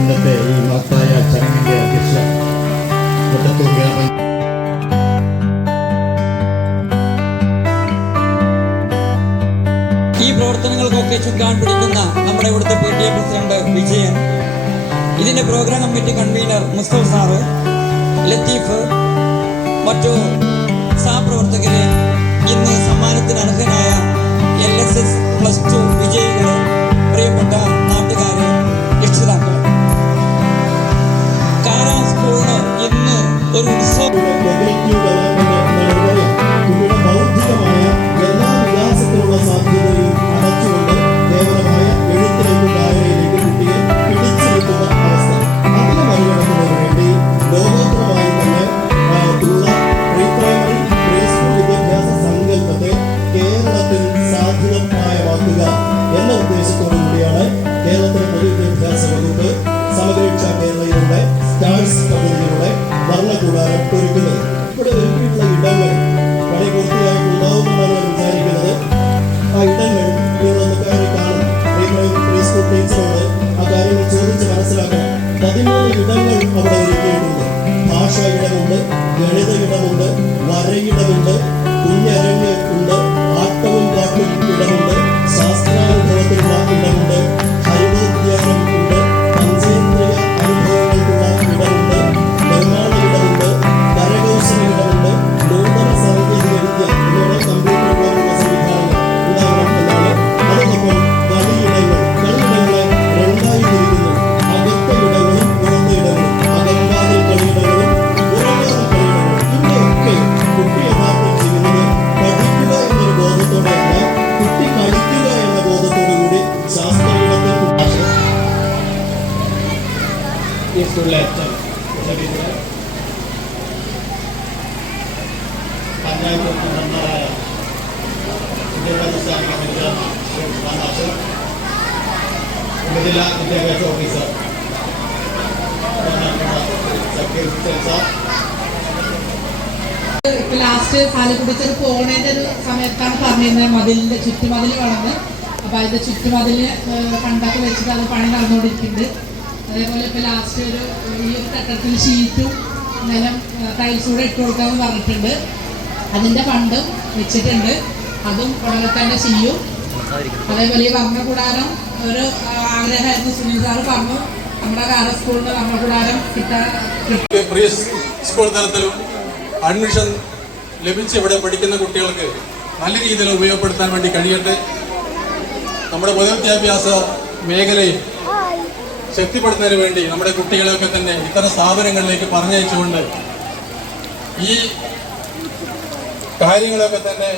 ഇന്നത്തെ ഈ മഹത്തായ ചടങ്ങിന്റെ അധ്യക്ഷ ഈ പ്രവർത്തനങ്ങൾക്കൊക്കെ ചുക്കാൻ പിടിക്കുന്ന നമ്മുടെ ഇവിടുത്തെ PTA പ്രസിഡന്റ് വിജയൻ, ഇതിന്റെ program committee convener Mustafa sir, Latheef, മറ്റു സഹപ്രവർത്തകരെ, ഇന്ന് സമ്മാനത്തിന് അർഹനായ LSS +2 വിജയികളെ, പ്രിയപ്പെട്ട നാട്ടുകാരെ, രക്ഷിതാക്കളെ, കാരാം സ്കൂളിന് ഇന്ന് ഒരു ഉത്സവം ബൗദ്ധികമായ എല്ലാ വികാസത്തിനുള്ള സാധ്യതയും അടച്ചുകൊണ്ട് കേവലമായ എഴുത്തിലേക്ക് കായലിലേക്ക് കുട്ടിയെ പിടിച്ചെടുക്കുന്ന അവസ്ഥ, അതിനെ മറികടക്കുന്നതിന് വേണ്ടി ലോകോത്തരമായി തന്നെ ഉള്ള പ്രീ പ്രൈമറി പ്രീ സ്കൂൾ വിദ്യാഭ്യാസ സങ്കല്പത്തെ കേരളത്തിൽ സാധ്യതമാക്കുക എന്ന ഉദ്ദേശത്തോടു കൂടിയാണ് കേരളത്തിലെ പൊതുവിദ്യാഭ്യാസ വകുപ്പ് സമഗ്രക്ഷ കേരളയിലൂടെ സ്റ്റാർസ് പദ്ധതിയിലൂടെ ഭരണകൂടാരം ഒരുക്കുന്നത്. ഇവിടെ ഒരുക്കിയിട്ടുള്ള ഇടങ്ങൾ പണി പൂർത്തിയായിട്ടുണ്ടാവുമെന്നാണ് ഞാൻ വിചാരിക്കുന്നത്. ആ ഇടങ്ങൾ നിങ്ങളൊന്ന് കയറി കാണും. പ്രീ സ്കൂൾ ടീച്ചറോട് ആ കാര്യങ്ങൾ ചോദിച്ച് മനസ്സിലാക്കണം. 13 ഇടങ്ങൾ അവിടെ ഒരുക്കിയിട്ടുണ്ട്. ഭാഷാ ഇടമുണ്ട്, ഗണിത ഇടമുണ്ട്, വരയിടമുണ്ട്, കുഞ്ഞരങ്ങ് ഉണ്ട്, ആട്ടവും പാട്ടും ഇടമുണ്ട്, ശാസ്ത്രാനുഭവത്തിലുള്ള ഇടമുണ്ട്, ഹരിതോദ്യാനം ഉണ്ട്, പഞ്ചേന്ദ്രിയ അനുഭവങ്ങൾക്കുള്ള ഇടമുണ്ട്, നിർമ്മാണ ഇടമുണ്ട്, കരകൗശല ഇടമുണ്ട്, നൂതന സാങ്കേതിക വിദ്യ ഇതോടെ കമ്പ്യൂട്ടർ പോലുള്ള സംവിധാനങ്ങൾ ഉണ്ടാകണം എന്നാണ്. അതോടൊപ്പം കളിയിടങ്ങളെ രണ്ടായി തിരിക്കുന്നു. അകത്ത ഇടങ്ങളും പുറത്ത ഇടങ്ങളും, അകമ്പാതിൽ കളിയിടങ്ങളും പുറകാല കളിയിടങ്ങളും. ഇവിടെയൊക്കെ കുട്ടി യഥാർത്ഥം ചെയ്യുന്നത് പഠിക്കുക എന്നൊരു ബോധത്തോടെയല്ല, കുട്ടി കളിക്കുക എന്ന ബോധത്തോടു കൂടി ശാസ്ത്രീയത്തിൽ ഈ സ്കൂളിലെ പഞ്ചായത്ത് മെമ്പറായ വിദ്യാഭ്യാസ ഉപജില്ലാ വിദ്യാഭ്യാസ ഓഫീസർ ഇപ്പൊ ലാസ്റ്റ് പാലക്കുടിച്ചത് പോണേന്റെ ഒരു സമയത്താണ് പറഞ്ഞിരുന്നത് മതിലിന്റെ ചുറ്റുമതിൽ വളർന്ന്. അപ്പൊ അതിന്റെ ചുറ്റുമതില് കണ്ടൊക്കെ വെച്ചിട്ട് അത് പണി നടന്നുകൊണ്ടിരിക്കുന്നുണ്ട്. അതേപോലെ ഇപ്പൊ ലാസ്റ്റ് ഈ ഒരു കെട്ടിടത്തിൽ ഷീറ്റും നിലം ടൈൽസ് കൂടെ ഇട്ട് കൊടുക്കാമെന്ന് പറഞ്ഞിട്ടുണ്ട്. അതിന്റെ ഫണ്ടും വെച്ചിട്ടുണ്ട്. അതും ഉടനെ തന്നെ ചെയ്യും. അതേപോലെ ഈ ഭരണകൂടാരം ഒരു ആഗ്രഹമായിരുന്നു. സുനിൽ സാറ് പറഞ്ഞു നമ്മുടെ കാരം സ്കൂളിന്റെ ഭരണകൂടാരം പ്രീ സ്കൂൾ തലത്തിലും അഡ്മിഷൻ ലഭിച്ച് ഇവിടെ പഠിക്കുന്ന കുട്ടികൾക്ക് നല്ല രീതിയിൽ ഉപയോഗപ്പെടുത്താൻ വേണ്ടി കഴിയട്ടെ. നമ്മുടെ പൊതുവിദ്യാഭ്യാസ മേഖലയെ ശക്തിപ്പെടുത്തുന്നതിന് വേണ്ടി നമ്മുടെ കുട്ടികളെയൊക്കെ തന്നെ ഇത്തരം സ്ഥാപനങ്ങളിലേക്ക് പറഞ്ഞയച്ചുകൊണ്ട് ഈ കാര്യങ്ങളൊക്കെ തന്നെ